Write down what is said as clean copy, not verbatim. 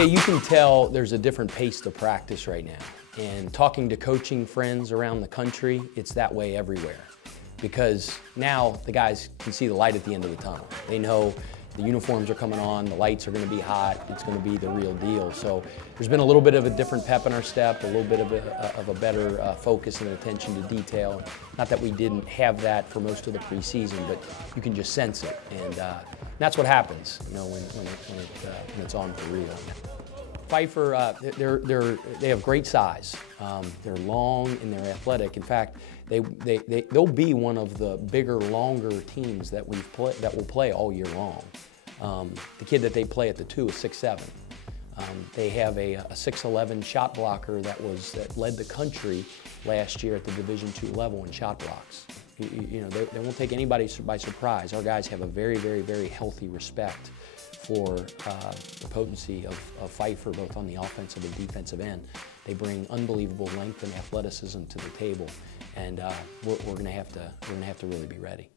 Yeah, you can tell there's a different pace to practice right now. And talking to coaching friends around the country, it's that way everywhere. Because now the guys can see the light at the end of the tunnel. They know the uniforms are coming on, the lights are going to be hot, it's going to be the real deal. So there's been a little bit of a different pep in our step, a little bit of a better focus and attention to detail. Not that we didn't have that for most of the preseason, but you can just sense it. And that's what happens, you know, when it's on for real. Pfeiffer, they have great size. They're long and they're athletic. In fact, they'll be one of the bigger, longer teams that will play all year long. The kid that they play at the 2 is 6'7". They have a 6'11" shot blocker that led the country last year at the Division II level in shot blocks. You know, they won't take anybody by surprise. Our guys have a very, very, very healthy respect for the potency of Pfeiffer, both on the offensive and defensive end. They bring unbelievable length and athleticism to the table, and we're going to have to really be ready.